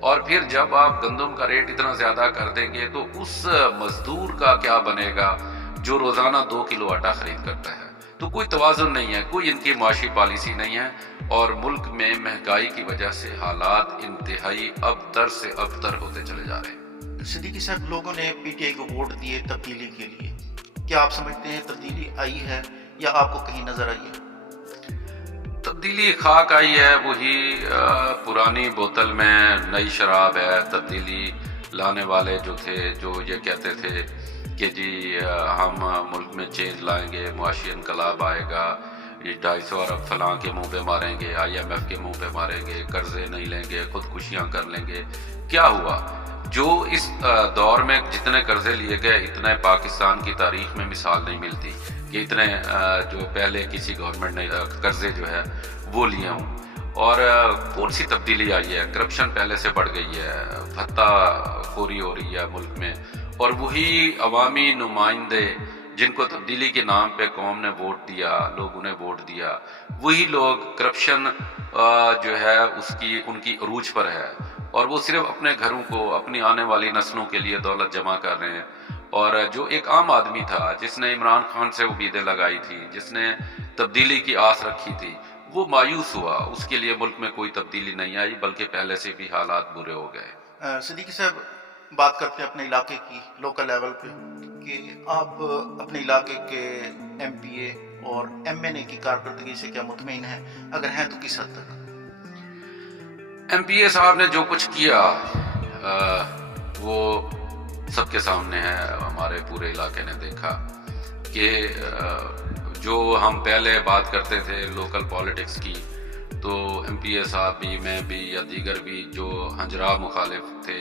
اور پھر جب آپ گندم کا ریٹ اتنا زیادہ کر دیں گے تو اس مزدور کا کیا بنے گا جو روزانہ 2 کلو آٹا خرید کرتا ہے. تو کوئی توازن نہیں ہے, کوئی ان کی معاشی پالیسی نہیں ہے, اور ملک میں مہنگائی کی وجہ سے حالات انتہائی ابتر سے ابتر ہوتے چلے جا رہے ہیں. صدیقی صاحب, لوگوں نے پی ٹی آئی کو ووٹ دیے تبدیلی کے لیے, کیا آپ سمجھتے ہیں تبدیلی آئی ہے یا آپ کو کہیں نظر آئی ہے؟ تبدیلی خاک آئی ہے, وہی پرانی بوتل میں نئی شراب ہے. تبدیلی لانے والے جو تھے, جو یہ کہتے تھے کہ جی ہم ملک میں چینج لائیں گے, معاشی انقلاب آئے گا, یہ 250 ارب فلاں کے منہ پہ ماریں گے, IMF کے منہ پہ ماریں گے, قرضے نہیں لیں گے, خودکشیاں کر لیں گے. کیا ہوا؟ جو اس دور میں جتنے قرضے لیے گئے اتنے پاکستان کی تاریخ میں مثال نہیں ملتی کہ اتنے جو پہلے کسی گورنمنٹ نے قرضے جو ہے وہ لیے ہوں. اور کون سی تبدیلی آئی ہے؟ کرپشن پہلے سے بڑھ گئی ہے, بھتہ خوری ہو رہی ہے ملک میں, اور وہی عوامی نمائندے جن کو تبدیلی کے نام پہ قوم نے ووٹ دیا, لوگوں نے ووٹ دیا, وہی لوگ کرپشن جو ہے ان کی عروج پر ہے, اور وہ صرف اپنے گھروں کو, اپنی آنے والی نسلوں کے لیے دولت جمع کر رہے ہیں. اور جو ایک عام آدمی تھا جس نے عمران خان سے امیدیں لگائی تھی, جس نے تبدیلی کی آس رکھی تھی, وہ مایوس ہوا. اس کے لیے ملک میں کوئی تبدیلی نہیں آئی, بلکہ پہلے سے بھی حالات برے ہو گئے. صدیقی صاحب, بات کرتے ہیں اپنے علاقے کی, لوکل لیول پہ, کہ آپ اپنے علاقے کے MPA اور MNA کی کارکردگی سے کیا مطمئن ہیں؟ اگر ہیں تو کس حد تک؟ MPA صاحب نے جو کچھ کیا وہ سب کے سامنے ہے. ہمارے پورے علاقے نے دیکھا کہ جو ہم پہلے بات کرتے تھے لوکل پالیٹکس کی, تو MPA صاحب بھی, میں بھی, یا دیگر بھی جو ہنجرا مخالف تھے,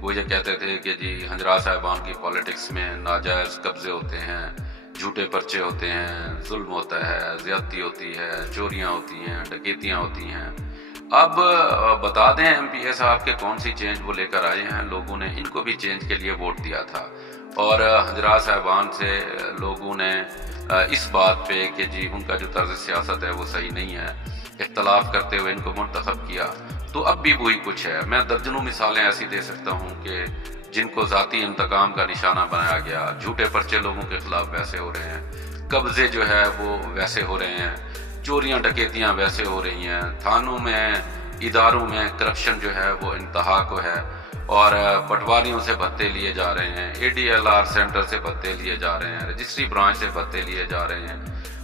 وہ یہ کہتے تھے کہ جی ہنجرا صاحبان کی پالیٹکس میں ناجائز قبضے ہوتے ہیں, جھوٹے پرچے ہوتے ہیں, ظلم ہوتا ہے, زیادتی ہوتی ہے, چوریاں ہوتی ہیں, ڈکیتیاں ہوتی ہیں. اب بتا دیں MPA صاحب کے کون سی چینج وہ لے کر آئے ہیں. لوگوں نے ان کو بھی چینج کے لیے ووٹ دیا تھا, اور ہنجرا صاحبان سے لوگوں نے اس بات پہ کہ جی ان کا جو طرز سیاست ہے وہ صحیح نہیں ہے, اختلاف کرتے ہوئے ان کو منتخب کیا. تو اب بھی وہی کچھ ہے. میں درجنوں مثالیں ایسی دے سکتا ہوں کہ جن کو ذاتی انتقام کا نشانہ بنایا گیا, جھوٹے پرچے لوگوں کے خلاف ویسے ہو رہے ہیں, قبضے جو ہے وہ ویسے ہو رہے ہیں, چوریاں ڈکیتیاں ویسے ہو رہی ہیں, تھانوں میں, اداروں میں کرپشن جو ہے وہ انتہا کو ہے, اور پٹواریوں سے بھتے لیے جا رہے ہیں, ADLR سینٹر سے بھتے لیے جا رہے ہیں, رجسٹری برانچ سے بھتے لیے جا رہے ہیں,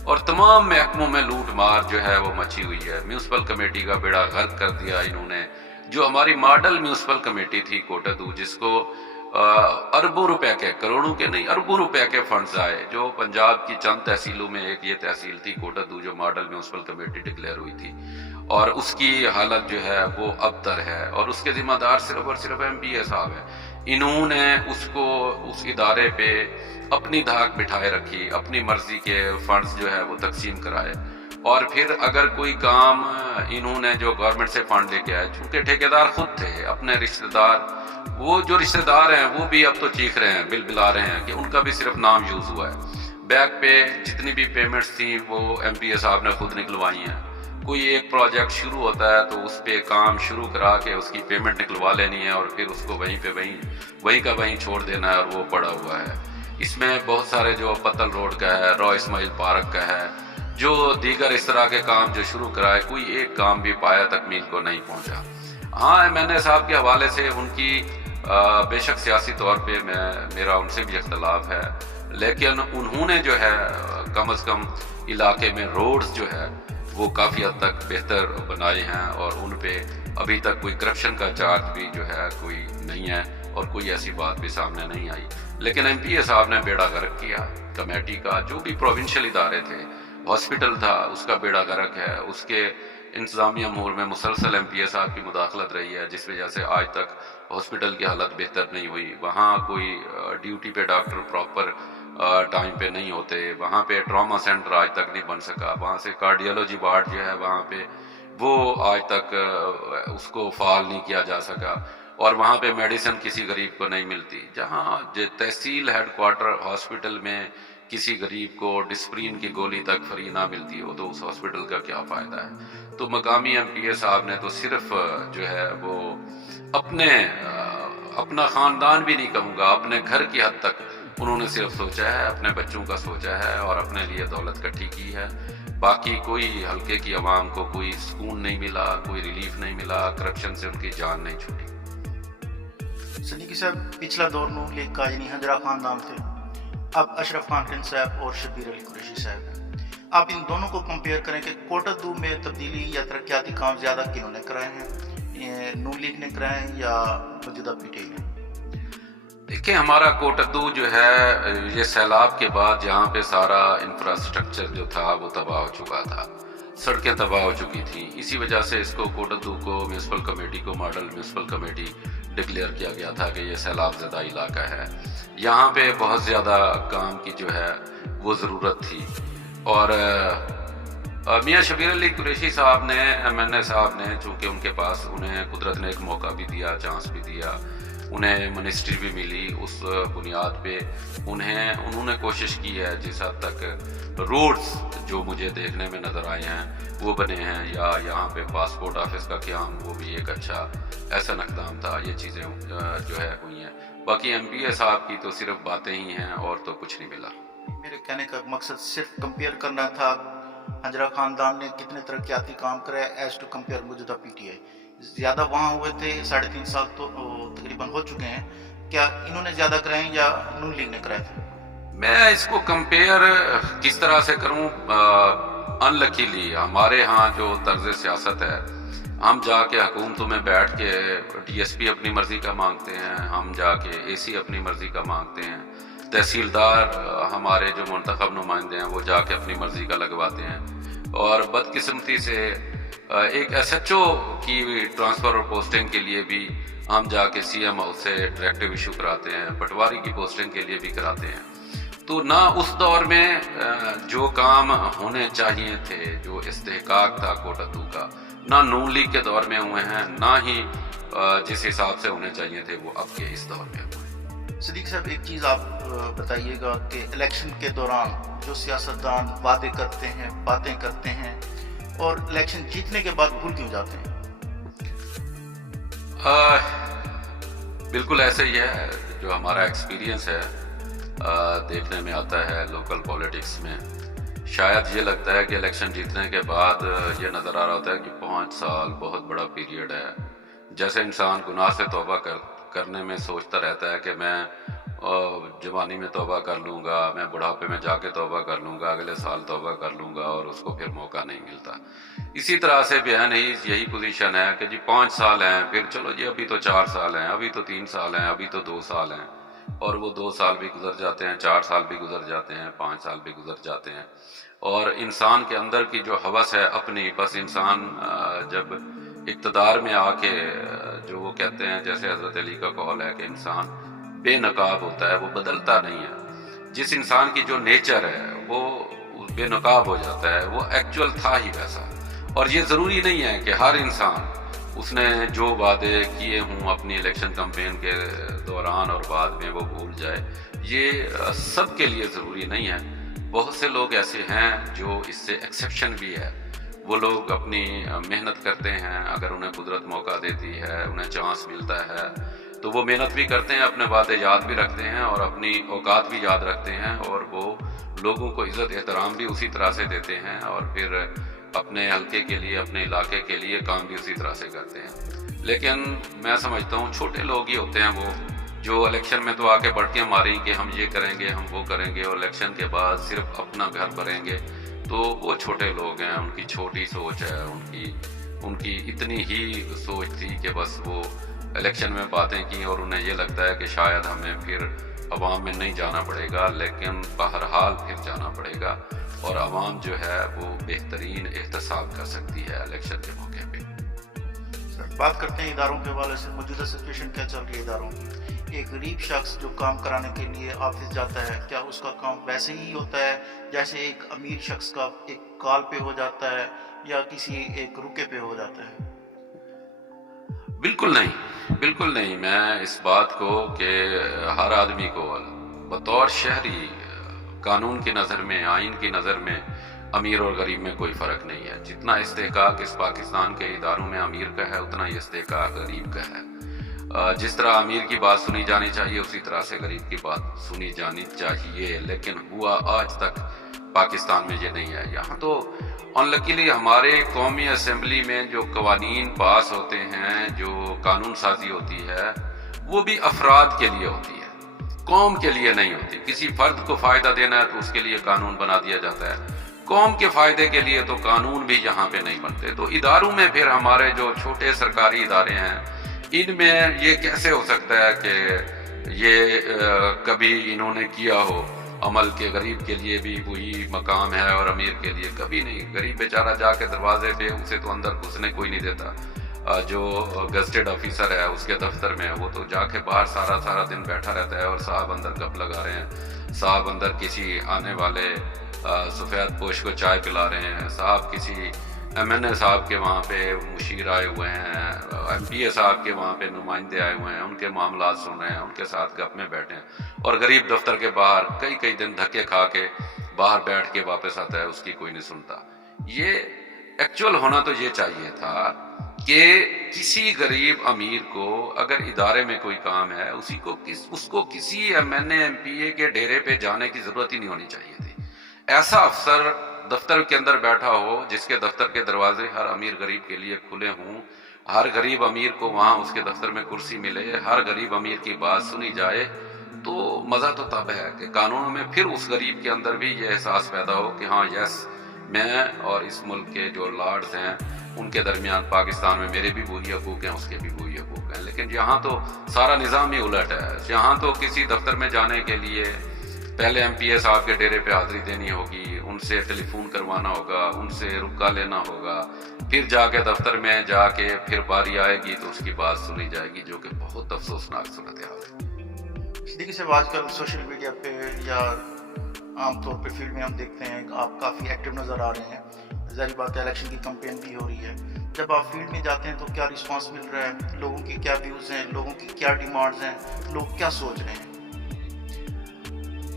اور تمام محکموں میں لوٹ مار جو ہے وہ مچی ہوئی ہے. میونسپل کمیٹی کا بیڑا غرق کر دیا انہوں نے. جو ہماری ماڈل میونسپل کمیٹی تھی کوٹدو, جس کو اربوں روپے کے, کروڑوں کے نہیں, اربوں روپے کے فنڈز آئے, جو پنجاب کی چند تحصیلوں میں ایک یہ تحصیل تھی کوٹدو جو ماڈل میونسپل کمیٹی ڈکلیئر ہوئی تھی, اور اس کی حالت جو ہے وہ ابتر ہے, اور اس کے ذمہ دار صرف اور صرف MPA صاحب ہیں. انہوں نے اس ادارے پہ اپنی دھاک بٹھائے رکھی, اپنی مرضی کے فنڈز جو ہے وہ تقسیم کرائے, اور پھر اگر کوئی کام انہوں نے جو گورنمنٹ سے فنڈ لے کے آئے, چونکہ ٹھیکیدار خود تھے, اپنے رشتہ دار, وہ جو رشتہ دار ہیں وہ بھی اب تو چیخ رہے ہیں, بل بلا رہے ہیں کہ ان کا بھی صرف نام یوز ہوا ہے. بیک پہ جتنی بھی پیمنٹس تھیں وہ MPA صاحب نے خود نکلوائی ہیں. کوئی ایک پروجیکٹ شروع ہوتا ہے تو اس پہ کام شروع کرا کے اس کی پیمنٹ نکلوا لینی ہے, اور پھر اس کو وہیں پہ وہیں کا وہیں چھوڑ دینا ہے, اور وہ پڑا ہوا ہے. اس میں بہت سارے جو پتل روڈ کا ہے, رو اسماعیل پارک کا ہے, جو دیگر اس طرح کے کام جو شروع کرائے, کوئی ایک کام بھی پایا تکمیل کو نہیں پہنچا. ہاں, MNA صاحب کے حوالے سے ان کی بے شک سیاسی طور پہ میرا ان سے بھی اختلاف ہے, لیکن انہوں نے جو ہے کم از کم علاقے میں روڈز جو ہے وہ کافی حد تک بہتر بنائے ہیں, اور ان پہ ابھی تک کوئی کرپشن کا چارج بھی جو ہے کوئی نہیں ہے, اور کوئی ایسی بات بھی سامنے نہیں آئی. لیکن MPA صاحب نے بیڑا غرق کیا کمیٹی کا. جو بھی پروونشل ادارے تھے, ہاسپٹل تھا اس کا بیڑا غرق ہے, اس کے انتظامی امور میں مسلسل MPA صاحب کی مداخلت رہی ہے, جس وجہ سے آج تک ہاسپٹل کی حالت بہتر نہیں ہوئی. وہاں کوئی ڈیوٹی پہ ڈاکٹر پراپر ٹائم پہ نہیں ہوتے, وہاں پہ ٹراما سینٹر آج تک نہیں بن سکا, وہاں سے کارڈیالوجی وارڈ جو ہے وہاں پہ وہ آج تک اس کو فعال نہیں کیا جا سکا, اور وہاں پہ میڈیسن کسی غریب کو نہیں ملتی. جہاں تحصیل ہیڈ کوارٹر ہاسپٹل میں کسی غریب کو ڈسپرین کی گولی تک فری نہ ملتی ہو تو اس ہاسپٹل کا کیا فائدہ ہے؟ تو مقامی ایم پی اے صاحب نے تو صرف جو ہے وہ اپنا خاندان بھی نہیں کہوں گا، اپنے گھر کی حد تک انہوں نے صرف سوچا ہے، اپنے بچوں کا سوچا ہے اور اپنے لیے دولت کٹھی کی ہے. باقی کوئی حلقے کی عوام کو کوئی سکون نہیں ملا، کوئی ریلیف نہیں ملا، کرپشن سے ان کی جان نہیں چھوٹی. صدیقی صاحب، پچھلا دور نون لیگ کا یعنی ہجرا خاندان تھے، اب اشرف خان پرنس صاحب اور شبیر علی قریشی صاحب ہیں. آپ ان دونوں کو کمپیئر کریں کہ کوٹہ دو میں تبدیلی یا ترقیاتی کام زیادہ کنہوں نے کرائے ہیں، نون لیگ نے کرائے ہیں یا موجودہ پی ٹی آئی نے؟ دیکھیں، ہمارا کوٹدو جو ہے یہ سیلاب کے بعد جہاں پہ سارا انفراسٹرکچر جو تھا وہ تباہ ہو چکا تھا، سڑکیں تباہ ہو چکی تھیں. اسی وجہ سے اس کو کوٹدو کو میونسپل کمیٹی کو ماڈل میونسپل کمیٹی ڈکلیئر کیا گیا تھا کہ یہ سیلاب زدہ علاقہ ہے. یہاں پہ بہت زیادہ کام کی جو ہے وہ ضرورت تھی. اور میاں شبیر علی قریشی صاحب نے، ایم این اے صاحب نے، چونکہ ان کے پاس انہیں قدرت نے ایک موقع بھی دیا، چانس بھی دیا، انہیں منسٹری بھی ملی، اس بنیاد پہ انہوں نے کوشش کی ہے جس حد تک روڈز جو مجھے دیکھنے میں نظر آئے ہیں وہ بنے ہیں، یا یہاں پہ پاسپورٹ آفس کا قیام، وہ بھی ایک اچھا احسن اقدام تھا. یہ چیزیں جو ہے ہوئی ہیں. باقی ایم پی اے صاحب کی تو صرف باتیں ہی ہیں اور تو کچھ نہیں ملا. میرے کہنے کا مقصد صرف کمپیئر کرنا تھا ہجرا خاندان نے کتنے ترقیاتی کام کرے ایز ٹو کمپیئر موجودہ پی ٹی آئی. زیادہ وہاں ہوئے تھے، 3.5 سال تو تقریباً ہو چکے ہیں. کیا انہوں نے زیادہ کرائے ہیں یا نون لیگ نے کرائے تھے؟ میں اس کو کمپیئر کس طرح سے کروں؟ انلکیلی ہمارے ہاں جو طرز سیاست ہے، ہم جا کے حکومتوں میں بیٹھ کے ڈی ایس پی اپنی مرضی کا مانگتے ہیں، ہم جا کے اے سی اپنی مرضی کا مانگتے ہیں، تحصیلدار ہمارے جو منتخب نمائندے ہیں وہ جا کے اپنی مرضی کا لگواتے ہیں، اور بدقسمتی سے ایک ایس ایچ او کی ٹرانسفر اور پوسٹنگ کے لیے بھی ہم جا کے سی ایم ہاؤس سے ڈائریکٹو ایشو کراتے ہیں، پٹواری کی پوسٹنگ کے لیے بھی کراتے ہیں. تو نہ اس دور میں جو کام ہونے چاہیے تھے، جو استحقاق تھا کوٹدو کا، نہ نون لیگ کے دور میں ہوئے ہیں، نہ ہی جس حساب سے ہونے چاہیے تھے وہ اب کے اس دور میں ہوئے ہیں. صدیق صاحب، ایک چیز آپ بتائیے گا کہ الیکشن کے دوران جو سیاستدان وعدے کرتے ہیں، باتیں کرتے ہیں اور الیکشن جیتنے کے بعد بھول کیوں جاتے ہیں؟ بالکل ایسے ہی ہے. جو ہمارا ایکسپیرینس ہے دیکھنے میں آتا ہے لوکل پولیٹکس میں، شاید یہ لگتا ہے کہ الیکشن جیتنے کے بعد یہ نظر آ رہا ہوتا ہے کہ 5 سال بہت بڑا پیریڈ ہے. جیسے انسان گناہ سے توبہ کرنے میں سوچتا رہتا ہے کہ میں جوانی میں توبہ کر لوں گا، میں بڑھاپے میں جا کے توبہ کر لوں گا، اگلے سال توبہ کر لوں گا، اور اس کو پھر موقع نہیں ملتا. اسی طرح سے بہن یہی پوزیشن ہے کہ جی 5 سال ہیں، پھر چلو جی ابھی تو 4 سال ہیں، ابھی تو 3 سال ہیں، ابھی تو 2 سال ہیں، اور وہ 2 سال بھی گزر جاتے ہیں، 4 سال بھی گزر جاتے ہیں، 5 سال بھی گزر جاتے ہیں. اور انسان کے اندر کی جو ہوس ہے اپنی، بس انسان جب اقتدار میں آ کے جو وہ کہتے ہیں، جیسے حضرت علی کا قول ہے کہ انسان بے نقاب ہوتا ہے، وہ بدلتا نہیں ہے. جس انسان کی جو نیچر ہے وہ بے نقاب ہو جاتا ہے، وہ ایکچوئل تھا ہی ویسا. اور یہ ضروری نہیں ہے کہ ہر انسان اس نے جو وعدے کیے ہوں اپنی الیکشن کمپین کے دوران اور بعد میں وہ بھول جائے. یہ سب کے لیے ضروری نہیں ہے. بہت سے لوگ ایسے ہیں جو اس سے ایکسیپشن بھی ہے. وہ لوگ اپنی محنت کرتے ہیں، اگر انہیں قدرت موقع دیتی ہے، انہیں چانس ملتا ہے تو وہ محنت بھی کرتے ہیں، اپنے وعدے یاد بھی رکھتے ہیں اور اپنی اوقات بھی یاد رکھتے ہیں، اور وہ لوگوں کو عزت احترام بھی اسی طرح سے دیتے ہیں، اور پھر اپنے حلقے کے لیے، اپنے علاقے کے لیے کام بھی اسی طرح سے کرتے ہیں. لیکن میں سمجھتا ہوں چھوٹے لوگ ہی ہوتے ہیں وہ جو الیکشن میں تو آ کے بڑھکیاں ماریں کہ ہم یہ کریں گے، ہم وہ کریں گے، اور الیکشن کے بعد صرف اپنا گھر بھریں گے. تو وہ چھوٹے لوگ ہیں، ان کی چھوٹی سوچ ہے، ان کی اتنی ہی سوچ تھی کہ بس وہ الیکشن میں باتیں کی اور انہیں یہ لگتا ہے کہ شاید ہمیں پھر عوام میں نہیں جانا پڑے گا، لیکن بہرحال پھر جانا پڑے گا، اور عوام جو ہے وہ بہترین احتساب کر سکتی ہے الیکشن کے موقع پہ. بات کرتے ہیں اداروں کے حوالے سے. موجودہ سچویشن کیا چل رہی ہے اداروں کی؟ ایک غریب شخص جو کام کرانے کے لیے آفس جاتا ہے، کیا اس کا کام ویسے ہی ہوتا ہے جیسے ایک امیر شخص کا ایک کال پہ ہو جاتا ہے یا کسی ایک رکے پہ ہو جاتا ہے؟ بالکل نہیں، بالکل نہیں. میں اس بات کو کہ ہر آدمی کو بطور شہری قانون کی نظر میں, آئین کی نظر میں امیر اور غریب میں کوئی فرق نہیں ہے. جتنا استحقاق اس پاکستان کے اداروں میں امیر کا ہے اتنا ہی استحقاق غریب کا ہے. جس طرح امیر کی بات سنی جانی چاہیے اسی طرح سے غریب کی بات سنی جانی چاہیے, لیکن ہوا آج تک پاکستان میں یہ نہیں ہے. یہاں تو انلکیلی ہمارے قومی اسمبلی میں جو قوانین پاس ہوتے ہیں, جو قانون سازی ہوتی ہے, وہ بھی افراد کے لیے ہوتی ہے, قوم کے لیے نہیں ہوتی. کسی فرد کو فائدہ دینا ہے تو اس کے لیے قانون بنا دیا جاتا ہے, قوم کے فائدے کے لیے تو قانون بھی یہاں پہ نہیں بنتے. تو اداروں میں پھر ہمارے جو چھوٹے سرکاری ادارے ہیں, ان میں یہ کیسے ہو سکتا ہے کہ یہ کبھی انہوں نے کیا ہو عمل کے غریب کے لیے بھی وہی مقام ہے اور امیر کے لیے کبھی نہیں. غریب بیچارہ جا کے دروازے پہ, اسے تو اندر گھسنے کوئی نہیں دیتا. جو گزٹڈ آفیسر ہے اس کے دفتر میں, وہ تو جا کے باہر سارا دن بیٹھا رہتا ہے اور صاحب اندر گپ لگا رہے ہیں, صاحب اندر کسی آنے والے سفید پوش کو چائے پلا رہے ہیں, صاحب کسی ایم این اے صاحب کے وہاں پہ مشیر آئے ہوئے ہیں, ایم پی اے صاحب کے وہاں پہ نمائندے آئے ہوئے ہیں, ان کے معاملات سن رہے ہیں, ان کے ساتھ گپ میں بیٹھے ہیں, اور غریب دفتر کے باہر کئی دن دھکے کھا کے باہر بیٹھ کے واپس آتا ہے, اس کی کوئی نہیں سنتا. یہ ایکچوئل ہونا تو یہ چاہیے تھا کہ کسی غریب امیر کو اگر ادارے میں کوئی کام ہے اس کو کسی M N A M P A کے ڈیرے پہ جانے کی ضرورت ہی نہیں ہونی چاہیے تھی. ایسا افسر دفتر کے اندر بیٹھا ہو جس کے دفتر کے دروازے ہر امیر غریب کے لیے کھلے ہوں, ہر غریب امیر کو وہاں اس کے دفتر میں کرسی ملے, ہر غریب امیر کی بات سنی جائے, تو مزہ تو تب ہے کہ قانونوں میں پھر اس غریب کے اندر بھی یہ احساس پیدا ہو کہ ہاں یس, میں اور اس ملک کے جو لارڈز ہیں ان کے درمیان پاکستان میں میرے بھی وہی حقوق ہیں, اس کے بھی وہی حقوق ہیں. لیکن یہاں تو سارا نظام ہی الٹ ہے. یہاں تو کسی دفتر میں جانے کے لیے پہلے ایم پی اے صاحب کے ڈیرے پہ حاضری دینی ہوگی, ان سے ٹیلی فون کروانا ہوگا, ان سے رکا لینا ہوگا, پھر جا کے دفتر میں جا کے پھر باری آئے گی تو اس کی بات سنی جائے گی, جو کہ بہت افسوسناک صورتحال ہے. دیکھیے صاحب, آج کل سوشل میڈیا پہ یا عام طور پہ فیلڈ میں ہم دیکھتے ہیں کہ آپ کافی ایکٹیو نظر آ رہے ہیں. ظاہر بات ہے الیکشن کی کمپین بھی ہو رہی ہے. جب آپ فیلڈ میں جاتے ہیں تو کیا رسپانس مل رہا ہے, لوگوں کی کیا ویوز ہیں, لوگوں کی کیا ڈیمانڈز ہیں, لوگ کیا سوچ رہے ہیں؟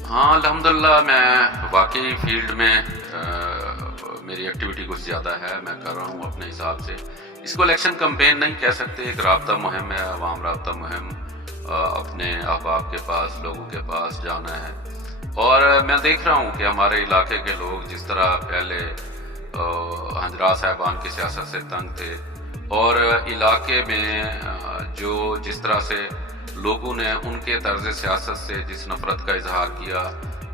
ہاں الحمدللہ, میں واقعی فیلڈ میں میری ایکٹیویٹی کچھ زیادہ ہے, میں کر رہا ہوں اپنے حساب سے. اس کو الیکشن کمپین نہیں کہہ سکتے, ایک رابطہ مہم ہے, عوام رابطہ مہم, اپنے احباب کے پاس, لوگوں کے پاس جانا ہے. اور میں دیکھ رہا ہوں کہ ہمارے علاقے کے لوگ جس طرح پہلے حضرات صاحبان کی سیاست سے تنگ تھے, اور علاقے میں جو جس طرح سے لوگوں نے ان کے طرز سیاست سے جس نفرت کا اظہار کیا,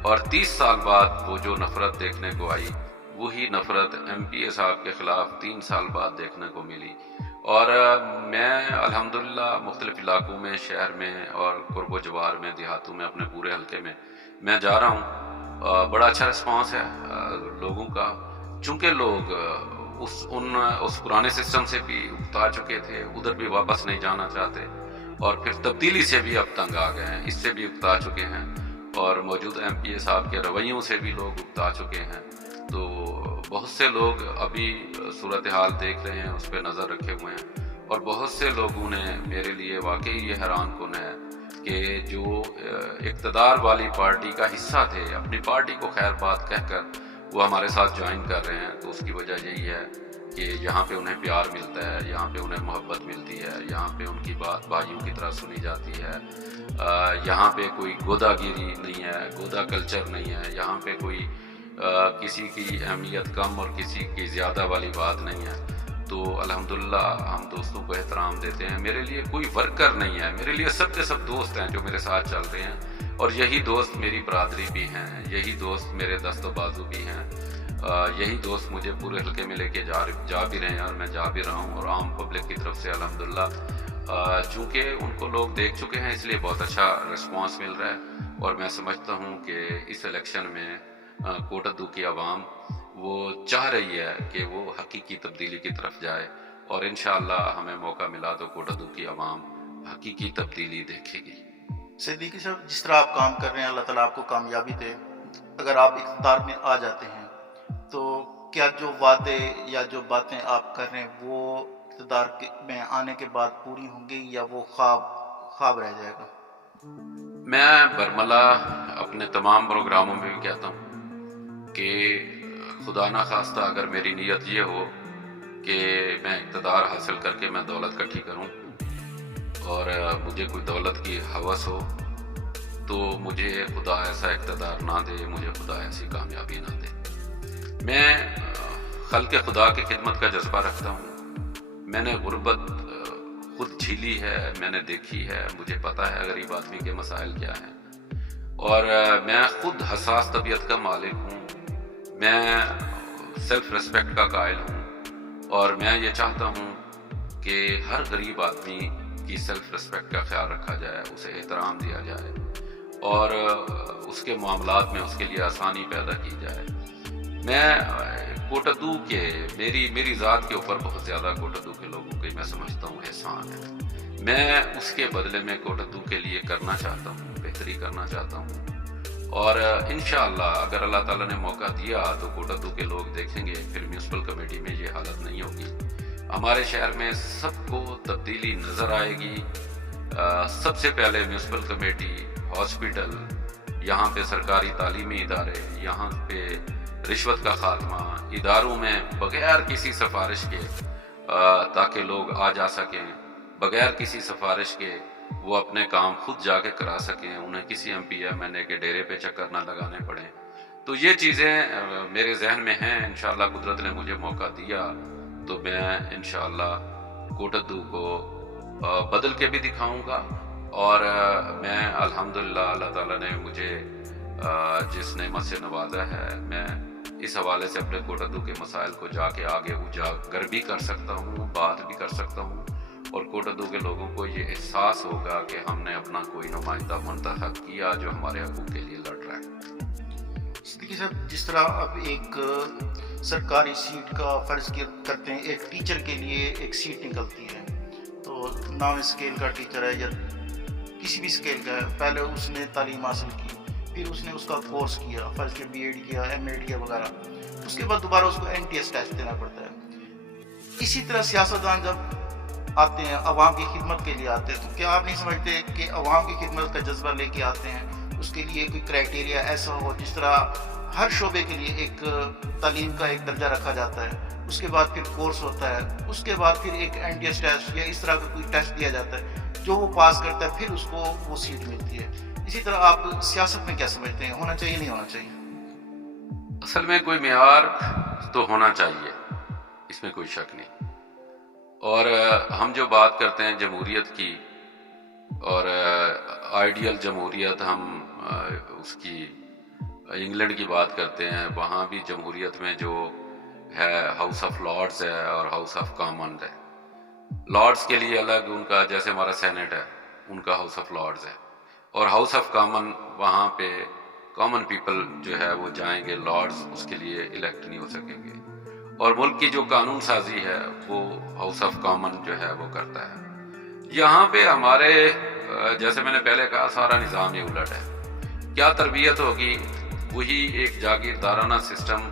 اور 30 سال بعد وہ جو نفرت دیکھنے کو آئی, وہی نفرت ایم پی اے صاحب کے خلاف 3 سال بعد دیکھنے کو ملی. اور میں الحمدللہ مختلف علاقوں میں, شہر میں اور قرب و جوار میں, دیہاتوں میں, اپنے پورے حلقے میں میں جا رہا ہوں. بڑا اچھا رسپانس ہے لوگوں کا, چونکہ لوگ اس پرانے سسٹم سے بھی اکتا چکے تھے, ادھر بھی واپس نہیں جانا چاہتے, اور پھر تبدیلی سے بھی اب تنگ آ گئے ہیں, اس سے بھی اکتا چکے ہیں, اور موجود ایم پی اے صاحب کے رویوں سے بھی لوگ اکتا چکے ہیں. تو بہت سے لوگ ابھی صورتحال دیکھ رہے ہیں, اس پہ نظر رکھے ہوئے ہیں, اور بہت سے لوگوں نے میرے لیے واقعی یہ حیران کن ہے کہ جو اقتدار والی پارٹی کا حصہ تھے, اپنی پارٹی کو خیر بات کہہ کر وہ ہمارے ساتھ جوائن کر رہے ہیں. تو اس کی وجہ یہی ہے کہ یہاں پہ انہیں پیار ملتا ہے, یہاں پہ انہیں محبت ملتی ہے, یہاں پہ ان کی بات بھائیوں کی طرح سنی جاتی ہے, یہاں پہ کوئی گودا گیری نہیں ہے, گودا کلچر نہیں ہے, یہاں پہ کوئی کسی کی اہمیت کم اور کسی کی زیادہ والی بات نہیں ہے. تو الحمدللہ ہم دوستوں کو احترام دیتے ہیں. میرے لیے کوئی ورکر نہیں ہے, میرے لیے سب کے سب دوست ہیں جو میرے ساتھ چل رہے ہیں, اور یہی دوست میری برادری بھی ہیں, یہی دوست میرے دست و بازو بھی ہیں, یہی دوست مجھے پورے حلقے میں لے کے جا بھی رہے ہیں, اور میں جا بھی رہا ہوں, اور عام پبلک کی طرف سے الحمدللہ چونکہ ان کو لوگ دیکھ چکے ہیں اس لیے بہت اچھا رسپانس مل رہا ہے. اور میں سمجھتا ہوں کہ اس الیکشن میں کوٹدو کی عوام وہ چاہ رہی ہے کہ وہ حقیقی تبدیلی کی طرف جائے, اور انشاءاللہ ہمیں موقع ملا تو کوٹدو کی عوام حقیقی تبدیلی دیکھے گی. صدیقی صاحب, جس طرح آپ کام کر رہے ہیں, اللہ تعالیٰ آپ کو کامیابی دے. اگر آپ اقتدار میں آ جاتے ہیں تو کیا جو وعدے یا جو باتیں آپ کر رہے ہیں وہ اقتدار میں آنے کے بعد پوری ہوں گی, یا وہ خواب رہ جائے گا؟ میں برملا اپنے تمام پروگراموں میں بھی کہتا ہوں کہ خدا نہ خواستہ اگر میری نیت یہ ہو کہ میں اقتدار حاصل کر کے میں دولت کٹھی کروں اور مجھے کوئی دولت کی ہوس ہو تو مجھے خدا ایسا اقتدار نہ دے، مجھے خدا ایسی کامیابی نہ دے۔ میں خلق خدا کی خدمت کا جذبہ رکھتا ہوں۔ میں نے غربت خود جھیلی ہے، میں نے دیکھی ہے، مجھے پتہ ہے غریب آدمی کے مسائل کیا ہیں، اور میں خود حساس طبیعت کا مالک ہوں۔ میں سیلف ریسپیکٹ کا قائل ہوں اور میں یہ چاہتا ہوں کہ ہر غریب آدمی کی سیلف ریسپیکٹ کا خیال رکھا جائے، اسے احترام دیا جائے اور اس کے معاملات میں اس کے لیے آسانی پیدا کی جائے۔ میں کوٹدو کے میری ذات کے اوپر بہت زیادہ کوٹدو کے لوگوں کے میں سمجھتا ہوں احسان ہے۔ میں اس کے بدلے میں کوٹدو کے لیے کرنا چاہتا ہوں، بہتری کرنا چاہتا ہوں، اور انشاءاللہ اگر اللہ تعالیٰ نے موقع دیا تو کوٹدو کے لوگ دیکھیں گے پھر میونسپل کمیٹی میں یہ حالت نہیں ہوگی۔ ہمارے شہر میں سب کو تبدیلی نظر آئے گی۔ سب سے پہلے میونسپل کمیٹی، ہاسپٹل، یہاں پہ سرکاری تعلیمی ادارے، یہاں پہ رشوت کا خاتمہ، اداروں میں بغیر کسی سفارش کے تاکہ لوگ آ جا سکیں، بغیر کسی سفارش کے وہ اپنے کام خود جا کے کرا سکیں، انہیں کسی ایم پی ایم این اے کے ڈیرے پہ چکر نہ لگانے پڑیں۔ تو یہ چیزیں میرے ذہن میں ہیں۔ انشاءاللہ قدرت نے مجھے موقع دیا تو میں انشاءاللہ کوٹدو کو بدل کے بھی دکھاؤں گا، اور میں الحمدللہ اللہ تعالیٰ نے مجھے جس نعمت سے نوازا ہے، میں اس حوالے سے اپنے کوٹدو کے مسائل کو جا کے آگے اجاگر بھی کر سکتا ہوں، بات بھی کر سکتا ہوں، اور کوٹدو کے لوگوں کو یہ احساس ہوگا کہ ہم نے اپنا کوئی نمائندہ منتخب کیا جو ہمارے حقوق کے لیے لڑ رہا ہے۔ صدیقی صاحب، جس طرح اب ایک سرکاری سیٹ کا فرض کرتے ہیں، ایک ٹیچر کے لیے ایک سیٹ نکلتی ہے، تو نام اسکیل کا ٹیچر ہے یا کسی بھی اسکیل کا ہے، پہلے اس نے تعلیم حاصل کی، پھر اس نے اس کا کورس کیا، فرض کے بی ایڈ کیا، ایم ایڈ کیا وغیرہ، اس کے بعد دوبارہ اس کو این ٹی ایس ٹیسٹ دینا پڑتا ہے۔ اسی طرح سیاستدان جب آتے ہیں، عوام کی خدمت کے لیے آتے ہیں، تو کیا آپ نہیں سمجھتے کہ عوام کی خدمت کا جذبہ لے کے آتے ہیں، اس کے لیے کوئی کرائٹیریا ایسا ہو جس طرح ہر شعبے کے لیے ایک تعلیم کا ایک درجہ رکھا جاتا ہے، اس کے بعد پھر کورس ہوتا ہے، اس کے بعد پھر ایک این ٹی ایس ٹیسٹ یا اس طرح کا کوئی ٹیسٹ دیا جاتا ہے، جو وہ پاس کرتا ہے پھر اس کو وہ سیٹ ملتی ہے۔ اسی طرح آپ سیاست میں کیا سمجھتے ہیں، ہونا چاہیے نہیں ہونا چاہیے؟ اصل میں کوئی معیار تو ہونا چاہیے، اس میں کوئی شک نہیں، اور ہم جو بات کرتے ہیں جمہوریت کی اور آئیڈیل جمہوریت، ہم اس کی انگلینڈ کی بات کرتے ہیں، وہاں بھی جمہوریت میں جو ہے ہاؤس آف لارڈز ہے اور ہاؤس آف کامنز ہے۔ لارڈز کے لیے الگ ان کا، جیسے ہمارا سینٹ ہے ان کا ہاؤس آف لارڈز ہے، اور ہاؤس آف کامن وہاں پہ کامن پیپل جو ہے وہ جائیں گے، لارڈز اس کے لیے الیکٹ نہیں ہو سکیں گے، اور ملک کی جو قانون سازی ہے وہ ہاؤس آف کامن جو ہے وہ کرتا ہے۔ یہاں پہ ہمارے جیسے میں نے پہلے کہا سارا نظام یہ الٹ ہے۔ کیا تربیت ہوگی؟ وہی ایک جاگیردارانہ سسٹم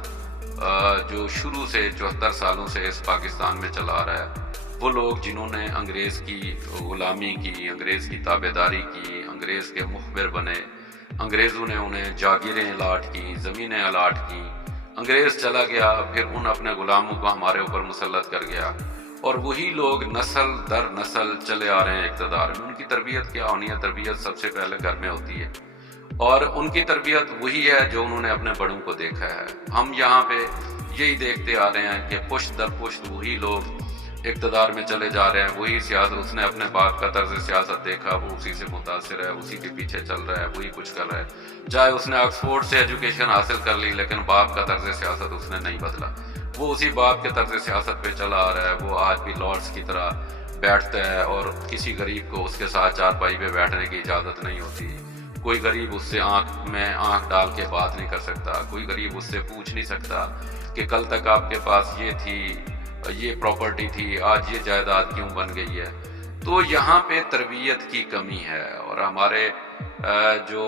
جو شروع سے 74 سالوں سے اس پاکستان میں چلا رہا ہے۔ وہ لوگ جنہوں نے انگریز کی غلامی کی، انگریز کی تابعداری کی، انگریز کے مخبر بنے، انگریزوں نے انہیں جاگیریں الاٹ کی، زمینیں الاٹ کی، انگریز چلا گیا، پھر ان اپنے غلاموں کو ہمارے اوپر مسلط کر گیا، اور وہی لوگ نسل در نسل چلے آ رہے ہیں اقتدار میں۔ ان کی تربیت کیا ہونی ہے؟ تربیت سب سے پہلے گھر میں ہوتی ہے، اور ان کی تربیت وہی ہے جو انہوں نے اپنے بڑوں کو دیکھا ہے۔ ہم یہاں پہ یہی دیکھتے آ رہے ہیں کہ پشت در پشت وہی لوگ اقتدار میں چلے جا رہے ہیں، وہی سیاست، اس نے اپنے باپ کا طرز سیاست دیکھا، وہ اسی سے متاثر ہے، اسی کے پیچھے چل رہا ہے، وہی کچھ کر رہا ہے۔ چاہے اس نے آکسفورڈ سے ایجوکیشن حاصل کر لی، لیکن باپ کا طرز سیاست اس نے نہیں بدلا، وہ اسی باپ کے طرز سیاست پہ چلا آ رہا ہے۔ وہ آج بھی لارڈز کی طرح بیٹھتا ہے، اور کسی غریب کو اس کے ساتھ چارپائی پہ بیٹھنے کی اجازت نہیں ہوتی۔ کوئی غریب اس سے آنکھ میں آنکھ ڈال کے بات نہیں کر سکتا، کوئی غریب اس سے پوچھ نہیں سکتا کہ کل تک آپ کے پاس یہ تھی، یہ پراپرٹی تھی، آج یہ جائیداد کیوں بن گئی ہے۔ تو یہاں پہ تربیت کی کمی ہے، اور ہمارے جو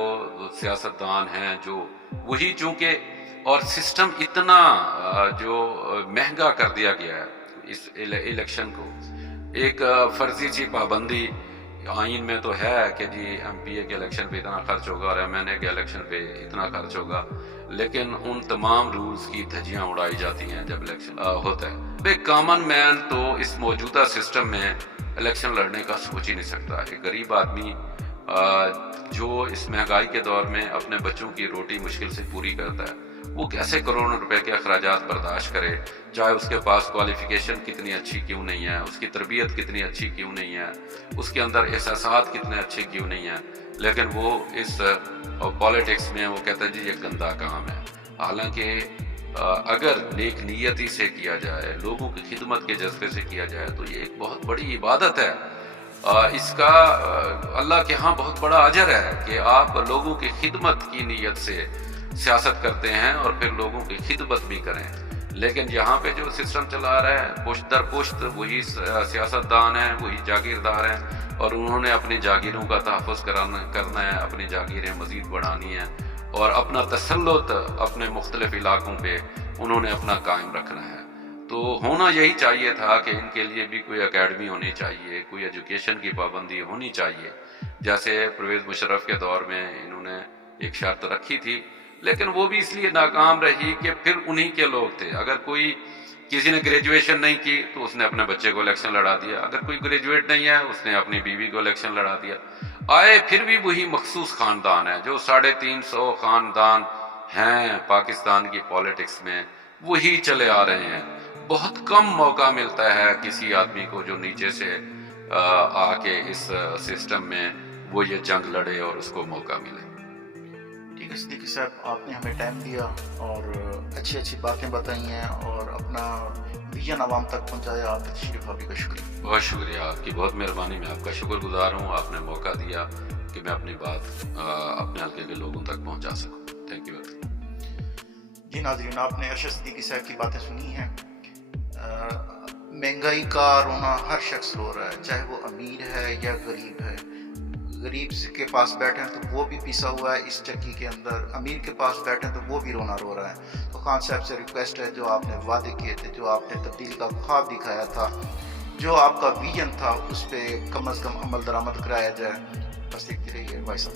سیاستدان ہیں جو وہی چونکہ، اور سسٹم اتنا جو مہنگا کر دیا گیا ہے اس الیکشن کو، ایک فرضی سی پابندی آئین میں تو ہے کہ جی ایم پی اے کے الیکشن پہ اتنا خرچ ہوگا اور ایم این اے کے الیکشن پہ اتنا خرچ ہوگا، لیکن ان تمام رولز کی دھجیاں اڑائی جاتی ہیں جب الیکشن ہوتا ہے۔ بے کامن مین تو اس موجودہ سسٹم میں الیکشن لڑنے کا سوچ ہی نہیں سکتا۔ ایک غریب آدمی جو اس مہنگائی کے دور میں اپنے بچوں کی روٹی مشکل سے پوری کرتا ہے، وہ کیسے کروڑوں روپے کے اخراجات برداشت کرے، چاہے اس کے پاس کوالیفیکیشن کتنی اچھی کیوں نہیں ہے، اس کی تربیت کتنی اچھی کیوں نہیں ہے، اس کے اندر احساسات کتنے اچھے کیوں نہیں ہیں، لیکن وہ اس پالیٹکس میں وہ کہتا ہے جی یہ گندا کام ہے۔ حالانکہ اگر نیک نیتی سے کیا جائے، لوگوں کی خدمت کے جذبے سے کیا جائے تو یہ ایک بہت بڑی عبادت ہے۔ اس کا اللہ کے ہاں بہت بڑا اجر ہے کہ آپ لوگوں کی خدمت کی نیت سے سیاست کرتے ہیں اور پھر لوگوں کی خدمت بھی کریں۔ لیکن یہاں پہ جو سسٹم چلا رہا ہے پشت در پشت وہی سیاستدان ہیں، وہی جاگیردار ہیں، اور انہوں نے اپنی جاگیروں کا تحفظ کرنا ہے، اپنی جاگیریں مزید بڑھانی ہیں، اور اپنا تسلط اپنے مختلف علاقوں پہ انہوں نے اپنا قائم رکھنا ہے۔ تو ہونا یہی چاہیے تھا کہ ان کے لیے بھی کوئی اکیڈمی ہونی چاہیے، کوئی ایجوکیشن کی پابندی ہونی چاہیے، جیسے پرویز مشرف کے دور میں انہوں نے ایک شرط رکھی تھی، لیکن وہ بھی اس لیے ناکام رہی کہ پھر انہی کے لوگ تھے۔ اگر کوئی کسی نے گریجویشن نہیں کی تو اس نے اپنے بچے کو الیکشن لڑا دیا، اگر کوئی گریجویٹ نہیں ہے اس نے اپنی بیوی کو الیکشن لڑا دیا۔ آئے پھر بھی وہی مخصوص خاندان ہے، جو 350 خاندان ہیں پاکستان کی پالیٹکس میں، وہی چلے آ رہے ہیں۔ بہت کم موقع ملتا ہے کسی آدمی کو جو نیچے سے آ کے اس سسٹم میں وہ یہ جنگ لڑے اور اس کو موقع ملے۔ ٹھیک ہے صدیقی صاحب، آپ نے ہمیں ٹائم دیا اور اچھی اچھی باتیں بتائی ہیں اور اپنا ویژن عوام تک پہنچایا۔ آپ کے تشریف آوری کا شکریہ۔ بہت شکریہ، آپ کی بہت مہربانی، میں آپ کا شکر گزار ہوں۔ آپ نے موقع دیا کہ میں اپنی بات اپنے حلقے کے لوگوں تک پہنچا سکوں۔ Thank you. جی ناظرین، آپ نے ارشد صدیقی صاحب کی باتیں سنی ہیں۔ مہنگائی کا رونا ہر شخص رو رہا ہے، چاہے وہ امیر ہے یا غریب ہے۔ غریب کے پاس بیٹھے ہیں تو وہ بھی پیسا ہوا ہے اس چکی کے اندر، امیر کے پاس بیٹھے ہیں تو وہ بھی رونا رو رہا ہے۔ تو خان صاحب سے ریکویسٹ ہے، جو آپ نے وعدے کیے تھے، جو آپ نے تبدیلی کا خواب دکھایا تھا، جو آپ کا ویژن تھا، اس پہ کم از کم عمل درآمد کرایا جائے۔ بس دیکھتے رہیے وائس آف